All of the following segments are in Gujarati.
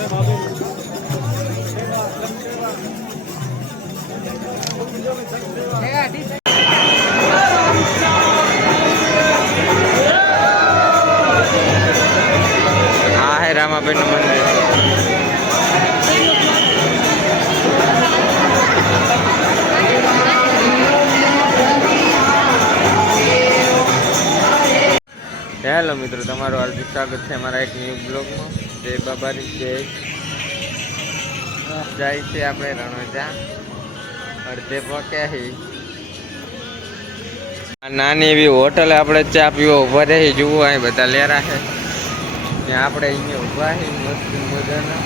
આ હે રામાબેનનું મંદિર. હેલો મિત્રો, તમારું હાર્દિક સ્વાગત છે અમારા એક ન્યૂ બ્લોગમાં જય બાબાની જય. જાય છે આપણે રણોજા. અડધે પહોંચ્યા નાની એવી હોટલ આપણે ચા પીવો ઊભા રહી, જુઓ અહીં બધા લેરા છે. ત્યાં આપણે અહીંયા ઊભા છે મસ્ત મજાના.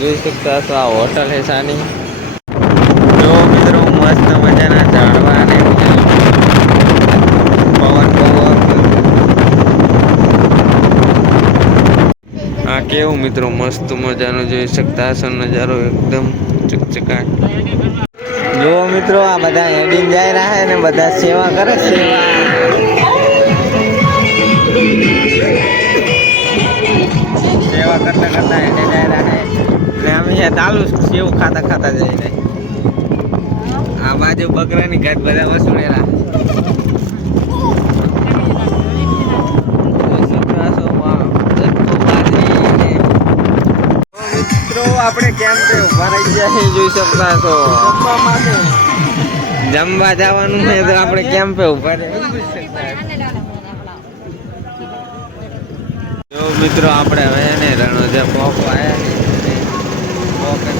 જોઈ શકતા હશો આ હોટલ છે સાની. જો મિત્રો, મસ્ત મજાના ઝાડવા ને પવન પવન આ કેવું મિત્રો? મસ્ત મજાનો જોઈ શકતા હશો નજારો એકદમ ચકચકાટ. જુઓ મિત્રો, આ બધા હેડીને જાય રહ્યા છે ને બધા સેવા કરે સેવા સેવા કરતા કરતા હેડે જાય રહ્યા છે. ને અમે ચાલુ સેવ ખાતા ખાતા જઈ રહ્યા આ બાજુ બકરાની ઘાટ બધા વસુડેલા મિત્રો આપણે કેમ છે? ઊભા રહી જોઈ શકતા છો. જમવા જવાનું છે તો આપણે કેમ પે ઊભા. જો મિત્રો આપણે હવે ને રણોજા પોક આવ્યા ને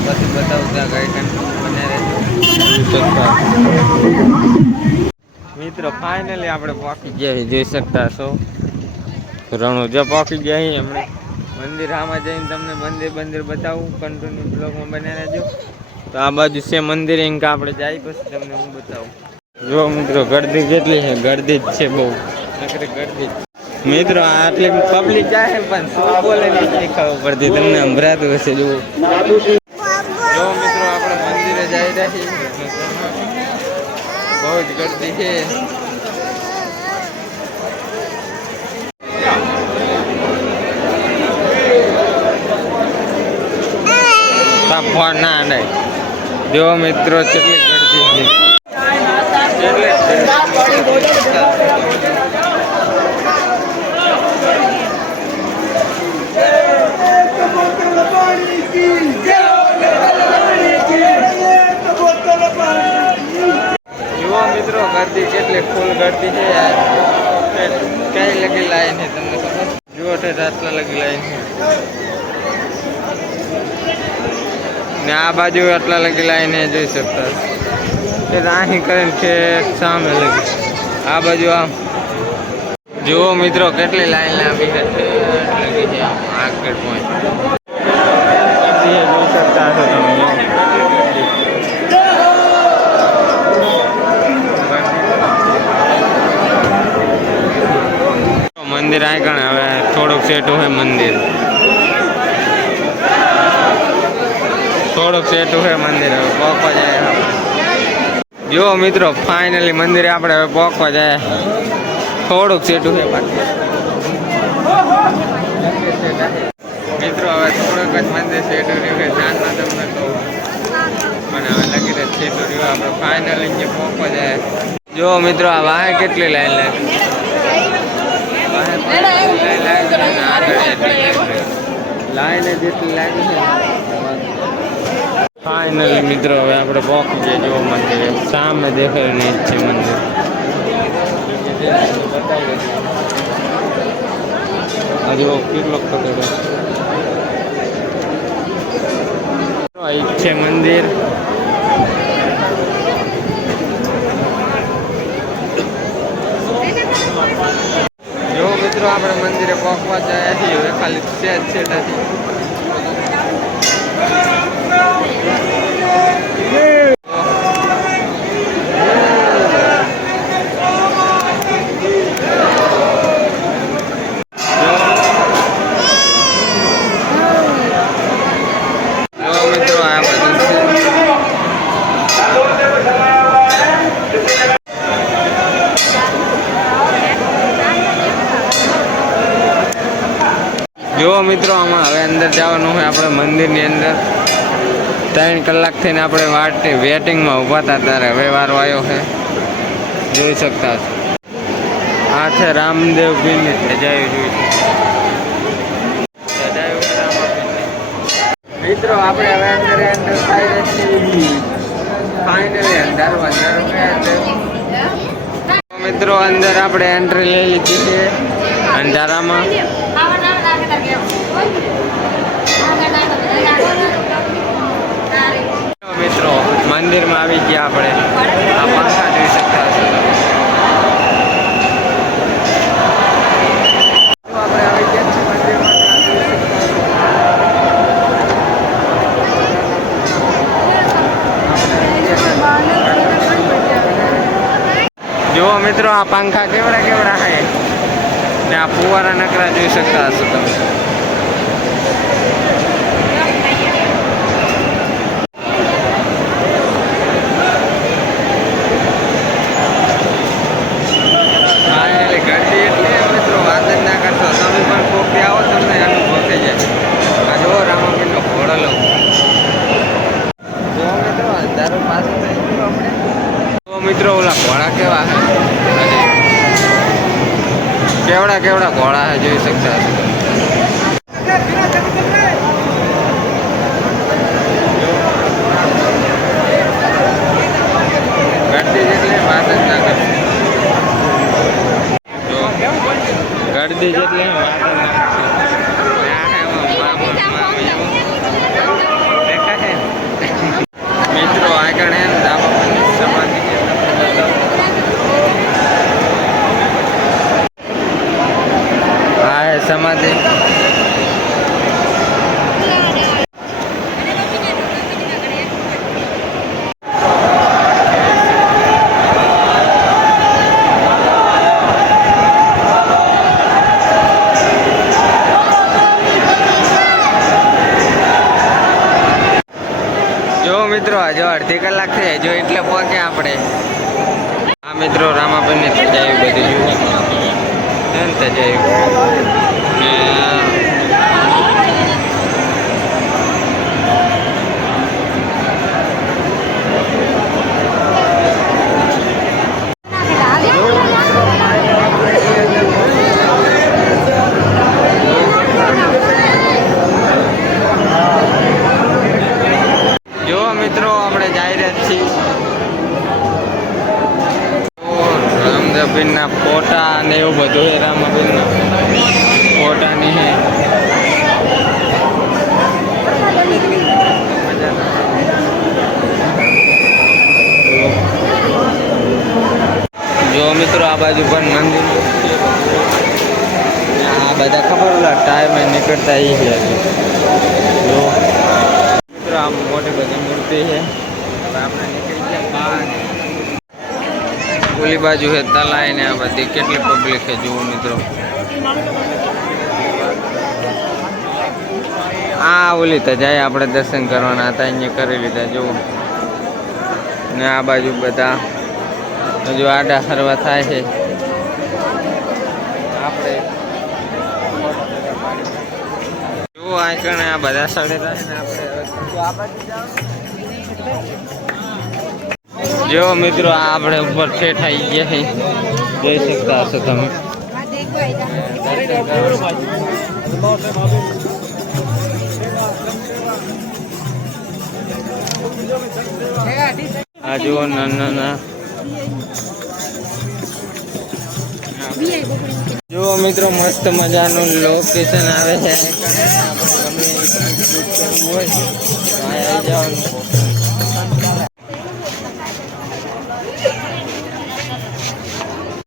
પછી બતાવું ત્યાં કઈ બને મિત્રો ફાઇનલી આપણે પોકી ગયા જોઈ શકતા છો. રણોજા પોકી ગયા હમણાં મંદિર આમાં જઈને તમને મંદિર બંદિર બતાવું કન્ટિન્યુ બ્લોગમાં બને રહેજો. તો આ બાજુ છે મંદિર, એમ કે આપણે જાય પછી તમને હું બતાવું. જો મિત્રો, ગરદી કેટલી છે? ગરદી જ છે બહુ. નકરી ગરદી મિત્રો આટલી પબ્લિક જાય પણ શું બોલે ને એ ખબર તમને સંભળાતું હશે, જુઓ. જો મિત્રો, આપણે મંદિરે જઈ રહ્યા બહુ જ ગરદી છે તા ફોન ના નહીં જો મિત્રો છે. જુઓ મિત્રો, ગરદી કેટલી ફૂલ ગરદી છે. કઈ લગી લાઈન છે, તમને ખબર? જુઓ આટલા લગી લાઈન છે. ને આ બાજુ આટલા લગી લાઈને જોઈ શકતા. રાહી કરીને છે સામે લગી. આ બાજુ આમ. જુઓ મિત્રો, કેટલી લાઈન લાંબી છે લગી છે આગળ પહોંચ. મંદિર આગળ, હવે થોડુંક સેટું હોય મંદિર. થોડુંક સેટું છે મંદિર, હવે પહોંચવા જાય. જો મિત્રો ફાઇનલી મંદિરે આપણે હવે પહોંચવા જાય થોડુંક સેટું છે મિત્રો, હવે થોડુંક જ મંદિર સેટું રહ્યું કે ધ્યાનમાં તમને કહું અને હવે લગી રહે સેટું રહ્યું, આપણે ફાઇનલી જે પહોંચવા જાય જો મિત્રો, આ વાહે કેટલી લાઈન લાગી લાઈન જેટલી છે લાગી. છે. ફાઇનલી મિત્રો, હવે આપણે પહોંચી ગયા જો મંદિરે. સામે દેખાય ને છે મંદિર. હજુ કેટલો અહીં છે. મંદિર. જો મિત્રો, આપણે મંદિરે પહોંચવા જાય છીએ હવે ખાલી છે જ છે ત્યાંથી જો મિત્રો આ બધું છે જુઓ મિત્રો, આમાં હવે અંદર જવાનું હોય આપણે મંદિરની અંદર. ત્રણ કલાક થઈને આપણે વાટ વેટિંગમાં ઊભા હતા ત્યારે હવે વારો આવ્યો છે. જોઈ શકતા છો આ છે રામદેવ પીરની જોઈ મિત્રો, આપણે હવે અંદર અંદર ફાઇનલી અંદર અંદર મિત્રો, અંદર આપણે એન્ટ્રી લઈ લીધી છે અંધારામાં. મિત્રો. જુઓ મિત્રો, આ પાંખા કેવડા કેવડા છે. ને આ ફુવારા નકરા જોઈ શકતા હશો તમે ફાઇનલી ગરદી એટલી છે મિત્રો વાત જ ના કરશો તમે પણ કોકથી આવો તમને અનુભવ થઈ જાય આ જુઓ રામાપીરનો ઘોડો લો જુઓ મિત્રો અંધારું પાછું થઈ ગયું આપણે જુઓ મિત્રો ઓલા ઘોડા કેવા છે અને કેવડા જોઈ શકતા તમે. ગરદી જેટલી વાત જ ના કરશો જો ગરદી જેટલી વાત જ ના કરશો ને આ હે એમાં મામા મામી એવું દેખાય છે? મિત્રો આગળ હે ને ધાબા પરની સમાધિ છે તમને બતાવું. આ હે સમાધિ જો હજુ અડધી કલાક થઈ જો એટલે પહોંચે આપણે. આ મિત્રો રામાબેનને જાય બધું. જોયું ને સજાયું ને જો મિત્રો આપણે જઈ રહ્યા છીએ જો રામદેવપીરના ફોટા બધું છે ફોટાની. હે જો મિત્રો આ બાજુ પણ મંદિર. આ બધા ખબર ઓલા ટાઈમે નીકળતા એ છે. જો. મિત્રો આ મોટી બધી મૂર્તિ છે. આપણે નીકળી ગયા બહાર ઓલી બાજુ છે તલાય ને આ બધી. કેટલી પબ્લિક છે, જુઓ મિત્રો. આ ઓલી તો જાય, આપણે દર્શન કરવાના હતા, અહીંયા કરી લીધા, જુઓ. ને આ બાજુ બધા. હજુ આડા હરવા થાય છે. આપણે જુઓ આ કણે આ બધા સડેલા આપણે. જો મિત્રો આપણે ઉપર ઠેઠ આવી ગયા છે. જોઈ શકતા હશો તમે. આ જુઓ નાના જુઓ મિત્રો, મસ્ત મજાનું લોકેશન આવે છે. હોય આવી જવાનું.